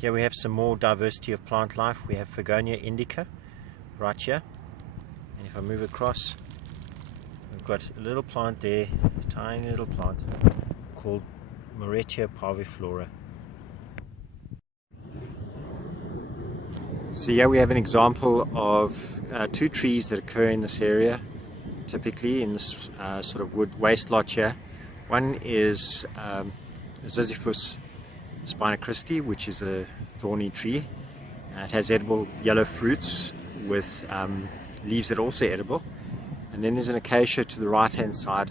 Here we have some more diversity of plant life. We have Fagonia indica right here, and if I move across, we've got a little plant there, a tiny little plant called Moretia parviflora. So here we have an example of two trees that occur in this area, typically in this sort of wood waste lot here. One is Ziziphus spina-christi, which is a thorny tree. It has edible yellow fruits with leaves that are also edible. And then there's an acacia to the right hand side,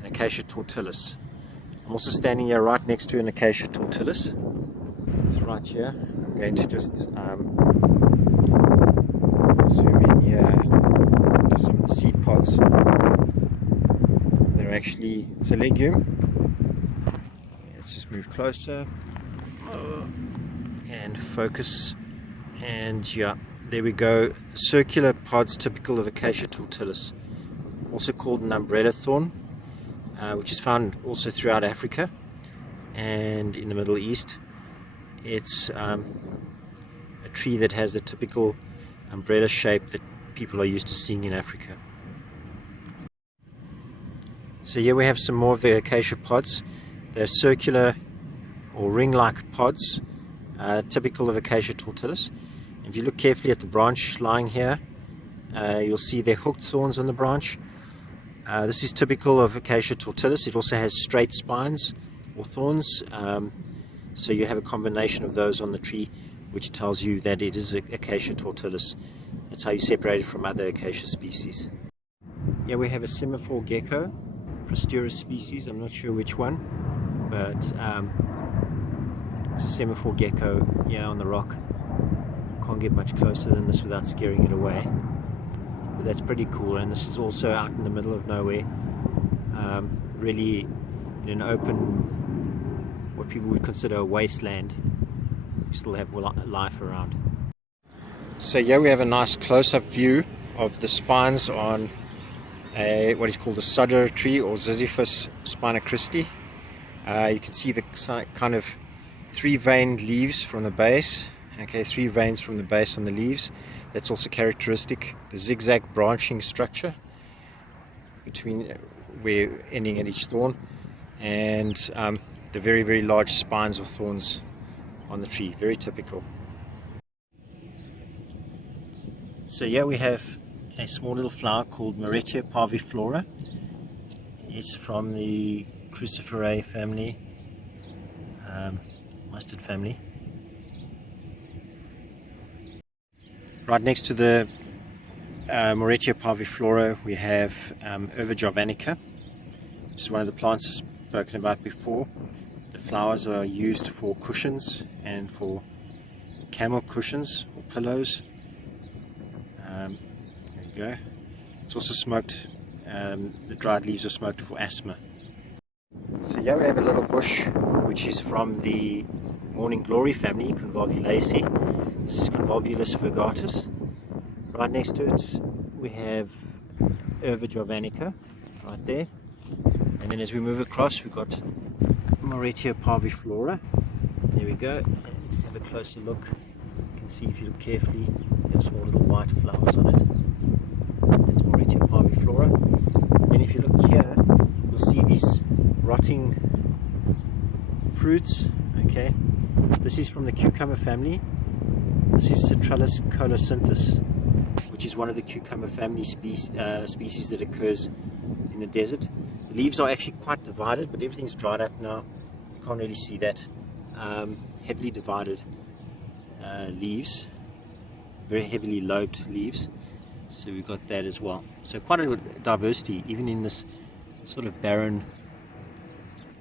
an Acacia tortilis. I'm also standing here right next to an Acacia tortilis. It's right here. I'm going to just zoom in here to some of the seed pods. They're actually, it's a legume. Let's just move closer and focus, and yeah, there we go. Circular pods typical of Acacia tortilis, also called an umbrella thorn, which is found also throughout Africa and in the Middle East. It's a tree that has the typical umbrella shape that people are used to seeing in Africa. So here we have some more of the acacia pods. They're circular or ring-like pods, typical of Acacia tortilis. If you look carefully at the branch lying here, you'll see they're hooked thorns on the branch. This is typical of Acacia tortilis. It also has straight spines or thorns, so you have a combination of those on the tree, which tells you that it is Acacia tortilis. That's how you separate it from other acacia species. Here we have a semaphore gecko, Prosterus species. I'm not sure which one, but it's a semaphore gecko here on the rock. Can't get much closer than this without scaring it away, but that's pretty cool. And this is also out in the middle of nowhere, really in an open, what people would consider a wasteland. You still have life around. So here we have a nice close-up view of the spines on what is called the Sadr tree, or Ziziphus spina-christi. You can see the kind of three-veined leaves from the base. Okay, three veins from the base on the leaves. That's also characteristic. The zigzag branching structure between where ending at each thorn, and the very, very large spines or thorns on the tree. Very typical. So here we have a small little flower called Moretia parviflora. It's from the Cruciferae family, mustard family. Right next to the Moretia parviflora we have Aerva javanica, which is one of the plants I've spoken about before. The flowers are used for cushions and for camel cushions or pillows. There you go. It's also smoked, the dried leaves are smoked for asthma. So here we have a little bush which is from the morning glory family, Convolvulus. This is Convolvulus virgatus. Right next to it we have Aerva javanica right there, and then as we move across we've got Moretia parviflora. There we go. Let's have a closer look. You can see if you look carefully, there are small little white flowers on it. That's Moretia parviflora. Then if you look here, you'll see these rotting fruits. Okay, this is from the cucumber family. This is Tortilis colocynthus, which is one of the cucumber family species that occurs in the desert. The leaves are actually quite divided, but everything's dried up now. You can't really see that. Heavily divided leaves, very heavily lobed leaves. So we've got that as well. So quite a diversity, even in this sort of barren,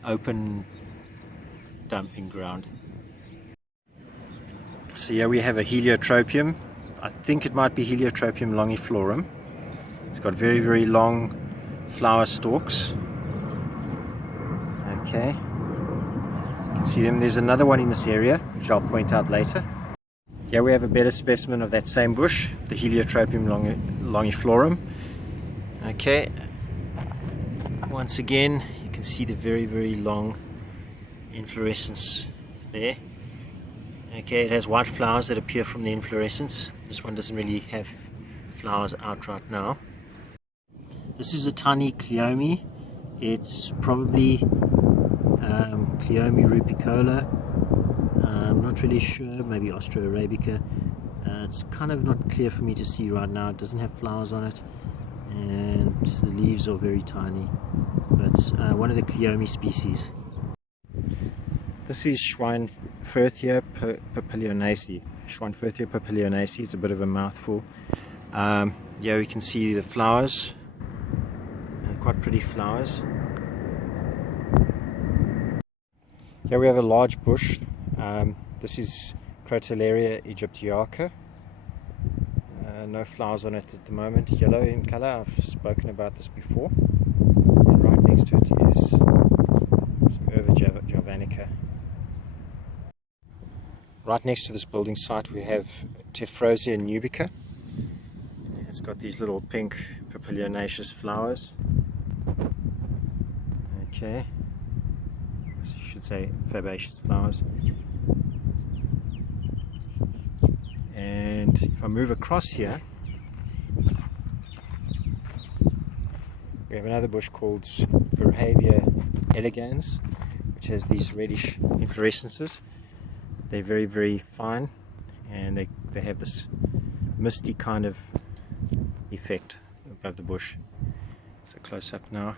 open dumping ground. So here we have a Heliotropium. I think it might be Heliotropium longiflorum. It's got very, very long flower stalks. Okay, you can see them. There's another one in this area, which I'll point out later. Here we have a better specimen of that same bush, the Heliotropium longiflorum. Okay, once again, you can see the very, very long inflorescence there. Okay, it has white flowers that appear from the inflorescence. This one doesn't really have flowers out right now. This is a tiny Cleome. It's probably Cleome rupicola. I'm not really sure, maybe austroarabica. It's kind of not clear for me to see right now. It doesn't have flowers on it, and the leaves are very tiny, but one of the Cleome species. This is Schweinfurthia papillionaceae. Schweinfurthia papillionaceae, it's a bit of a mouthful. Yeah, we can see the flowers, quite pretty flowers. Here we have a large bush. This is Crotalaria aegyptiaca. No flowers on it at the moment, yellow in color. I've spoken about this before. And right next to it is some Aerva javanica. Right next to this building site we have Tephrosia nubica. It's got these little pink papillionaceous flowers. Okay, so you should say fabaceous flowers. And if I move across here, we have another bush called Virgatus elegans, which has these reddish inflorescences. They're very, very fine, and they have this misty kind of effect above the bush. So close up now.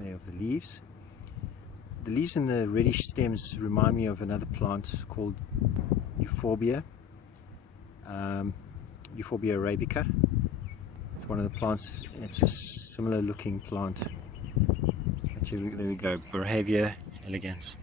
There of the leaves. The leaves and the reddish stems remind me of another plant called Euphorbia, Euphorbia arabica. It's one of the plants. It's a similar looking plant. There we go, Virgatus elegans.